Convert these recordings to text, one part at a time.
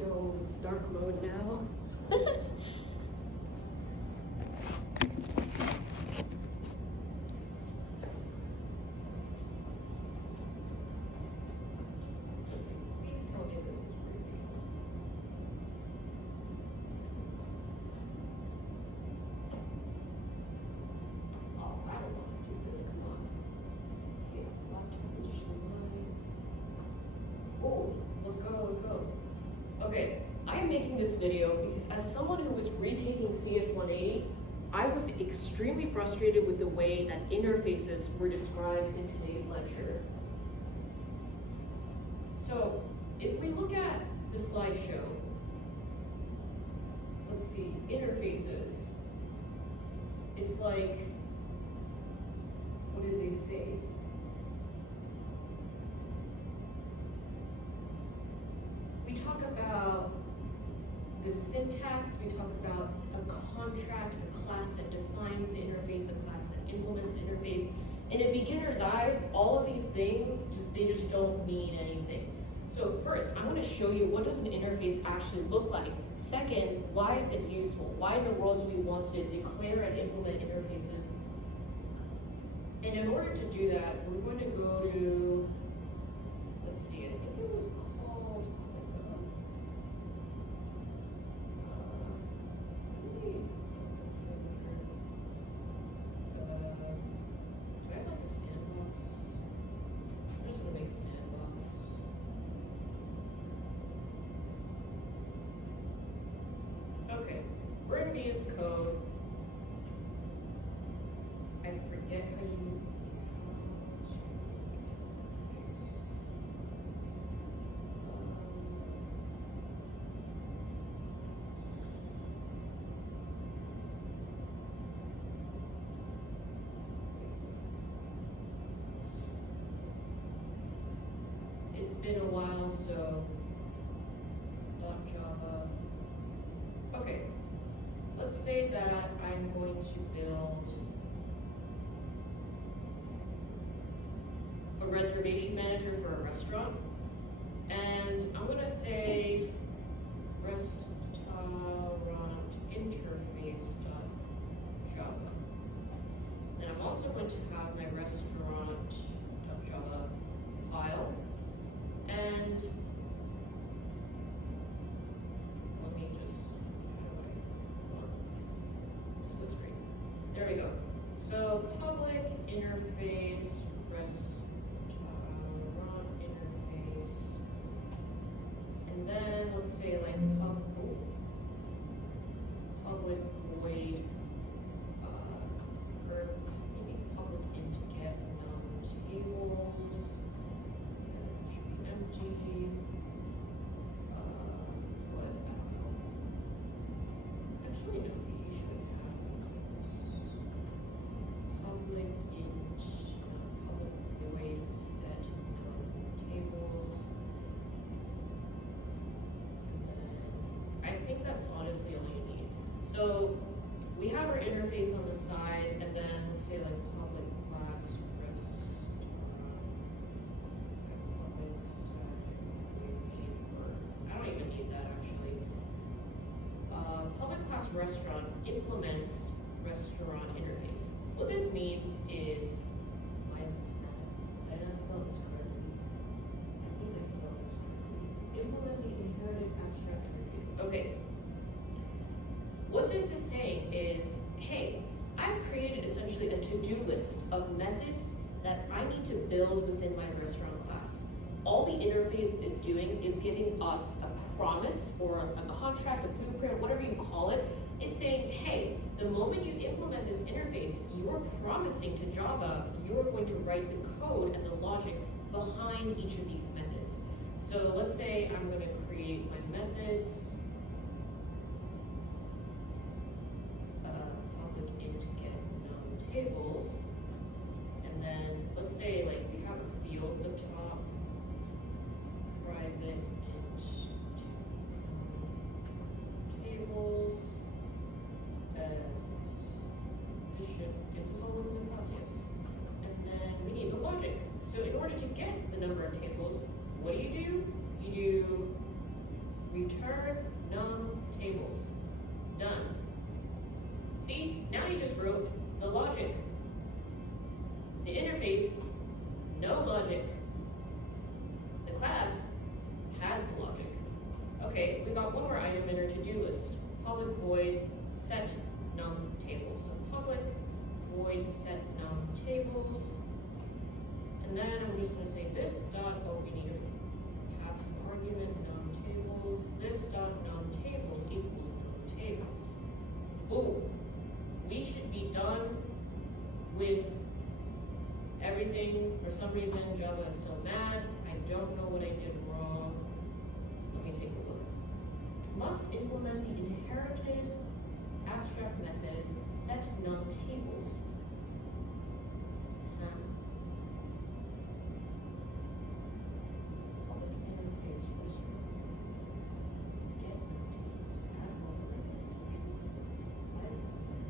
Yo, it's dark mode now. Please tell me this is working. Oh, I don't want to do this. Come on. Okay, laptop is mine. Oh, let's go, let's go. Okay, I am making this video because as someone who was retaking CS180, I was extremely frustrated with the way that interfaces were described in today's lecture. So, if we look at the slideshow, let's see, interfaces. It's like, what did they say? We talk about the syntax, we talk about a contract, a class that defines the interface, a class that implements the interface. In a beginner's eyes, all of these things, they just don't mean anything. So first, I'm going to show you what does an interface actually look like. Second, why is it useful? Why in the world do we want to declare and implement interfaces? And in order to do that, we're going to go to, let's see, I think it was called do I have like a sandbox? I'm just gonna make a sandbox. Okay, we're in VS Code. I forget how you. It's been a while, so .java. Okay, let's say that I'm going to build a reservation manager for a restaurant, and I'm gonna say restaurant interface.java. And I'm also going to have my restaurant.java file. And let me just, split screen. There we go. So public interface, restaurant interface, and then let's say like public void, or maybe public int get tables. Empty, what, I don't know. Actually, no, you should have public int, public void set tables. And then I think that's honestly all you need. So we have our interface on the side, and then say like public class I don't even need that actually. Public class restaurant implements restaurant interface. What this means is, why is this bad? Did I not spell this correctly? I think I spelled this correctly. Implement the inherited abstract interface. Okay. What this is saying is, hey, I've created essentially a to-do list of methods that I need to build within my restaurant class. All the interface is doing is giving us a promise or a contract, a blueprint, whatever you call it. It's saying, hey, the moment you implement this interface, you're promising to Java, you're going to write the code and the logic behind each of these methods. So let's say I'm going to create my methods, public int get known tables, and then let's say like we have fields up top. Private int tables as sufficient. Is this all within the class? Yes. And then we need the logic. So in order to get the number of tables, what do? You do return Okay, we got one more item in our to-do list. Public void set num tables. So public void set num tables. And then I'm just gonna say this dot, oh, we need to pass an argument, num tables. This dot num tables equals num tables. Boom. We should be done with everything. For some reason, Java is still mad. I don't know what I did wrong. Let me take a look. Must implement the inherited abstract method set num tables. Public interface get num tables. Add override. Why is this bad?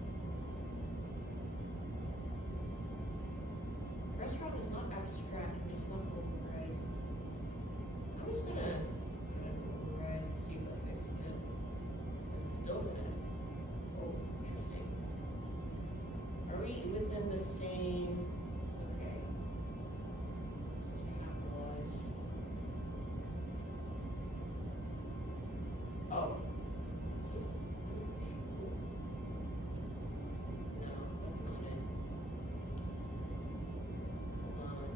Restaurant is not abstract, which is not override. I'm just gonna put an override and see if that fixes it. Is it still bad? Oh, interesting. Are we within the same? Okay. Just capitalized. Oh. It's just. No, that's not it. Hold on.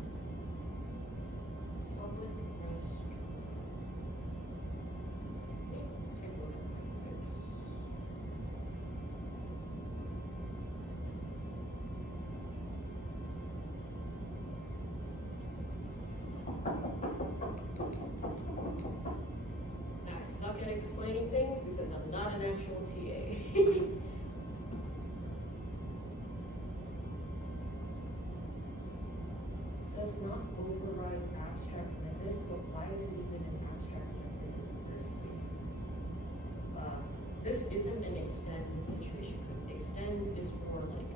Public restaurant. Wait, take a look at the fix. I suck at explaining things because I'm not an actual TA. Does not override abstract method, but why is it even an abstract method in the first place? This isn't an extends situation because extends is for like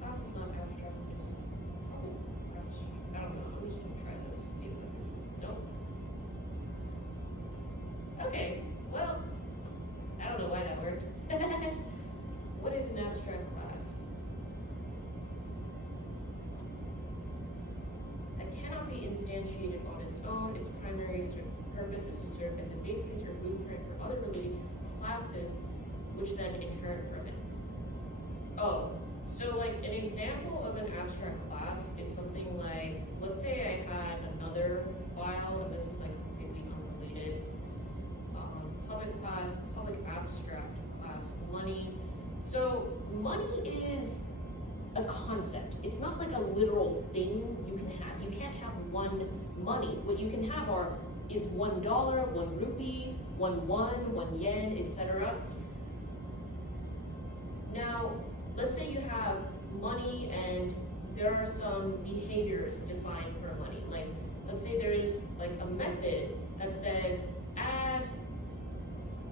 class is not abstract, just public abstract. I don't know. I'm just gonna try this. See if it fixes. Nope. Okay. Well. I don't know why that worked. What is an abstract class? That cannot be instantiated on its own. Its primary purpose is to serve as a base case or blueprint for other related classes, which then inherit from it. Oh, so like an example of an abstract class is something like, let's say I had another file, and this is like completely unrelated. Public class, public abstract class, money. So money is a concept. It's not like a literal thing you can have. You can't have one money. What you can have is $1, 1 rupee, 1 won, 1 yen, etc. Now, let's say you have money and there are some behaviors defined for money. Like, let's say there is like a method that says add.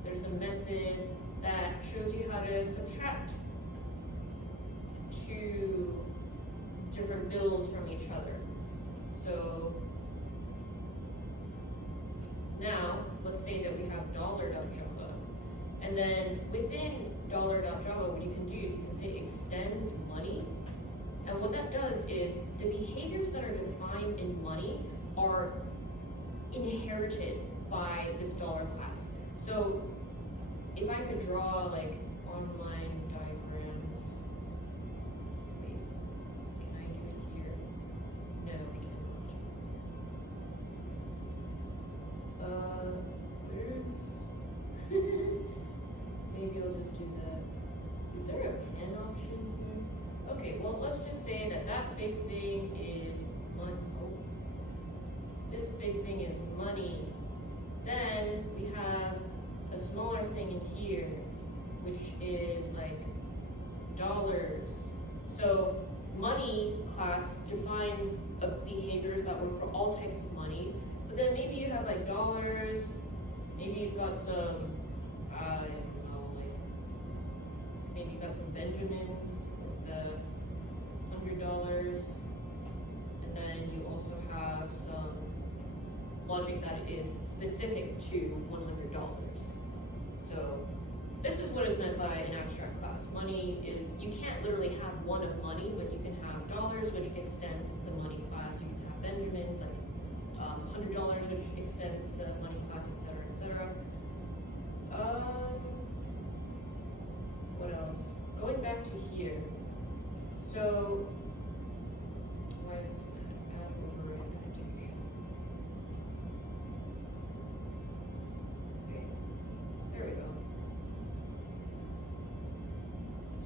There's a method that shows you how to subtract two different bills from each other. So now let's say that we have $.java, and then within $.java, what you can do is you can say extends money, and what that does is the behaviors that are defined in money are inherited by this dollar class. So if I could draw like online diagrams, wait, can I do it here? No, I cannot. Where's, maybe I'll just do that. Is there a pen option here? Okay, well let's just say that that big thing is money. Oh, this big thing is money. Then we have a smaller thing in here, which is like dollars. So money class defines behaviors that work for all types of money, but then maybe you have like dollars, maybe you've got some, I don't know, like maybe you've got some Benjamins, like the $100, and then you also have some logic that is specific to $100. So this is what is meant by an abstract class. Money is, you can't literally have one of money, but you can have dollars, which extends the money class. You can have Benjamins, like $100, which extends the money class, etc., etc. What else? Going back to here. So, why is this going to add override annotation? Okay, there we go.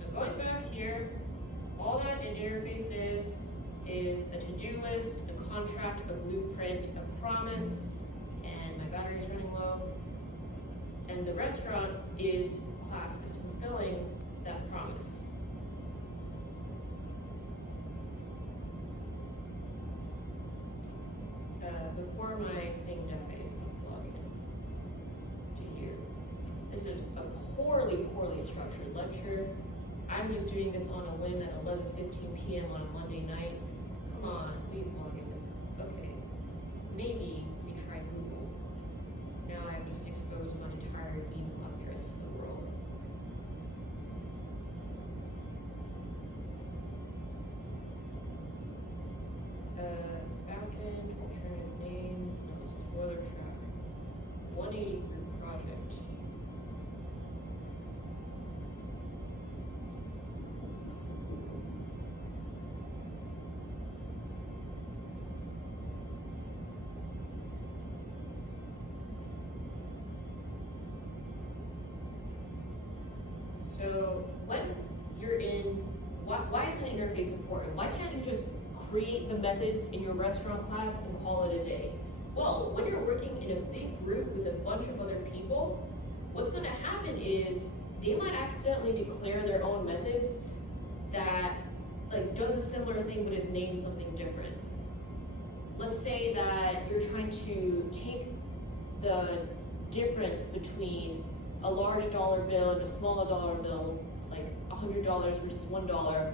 So going back here, all that an interface is a to-do list, a contract, a blueprint, a promise, and my battery is running low. And the restaurant class is fulfilling that promise. Before my thing dies, let's log in to here. This is a poorly structured lecture. I'm just doing this on a whim at 11:15 p.m. on a Monday night. Come on, please log in. Okay, maybe we try Google. Now I've just exposed my entire email address to the world. Backend, alternative names, no, this is boiler track. 180 group project. So when you're in, why is an interface important? Why can't you just create the methods in your restaurant class and call it a day? Well, when you're working in a big group with a bunch of other people, what's going to happen is they might accidentally declare their own methods that like does a similar thing but is named something different. Let's say that you're trying to take the difference between a large dollar bill and a smaller dollar bill, like $100 versus $1,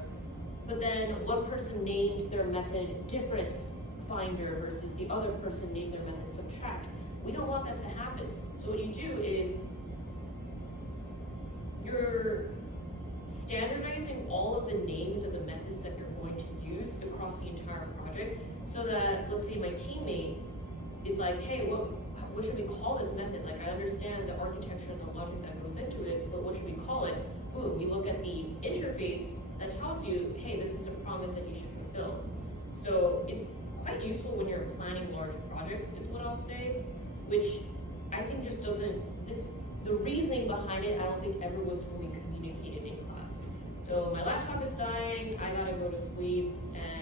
but then one person named their method difference finder versus the other person named their method subtract. We don't want that to happen. So what you do is you're standardizing all of the names of the methods that you're going to use across the entire project, so that, let's say my teammate is like, hey, what should we call this method? Like, I understand the architecture and the logic that goes into this, but what should we call it? Boom, you look at the interface that tells you, hey, this is a promise that you should fulfill. So it's quite useful when you're planning large projects, is what I'll say, which I think just doesn't, the reasoning behind it, I don't think ever was fully communicated in class. So my laptop is dying, I gotta go to sleep, and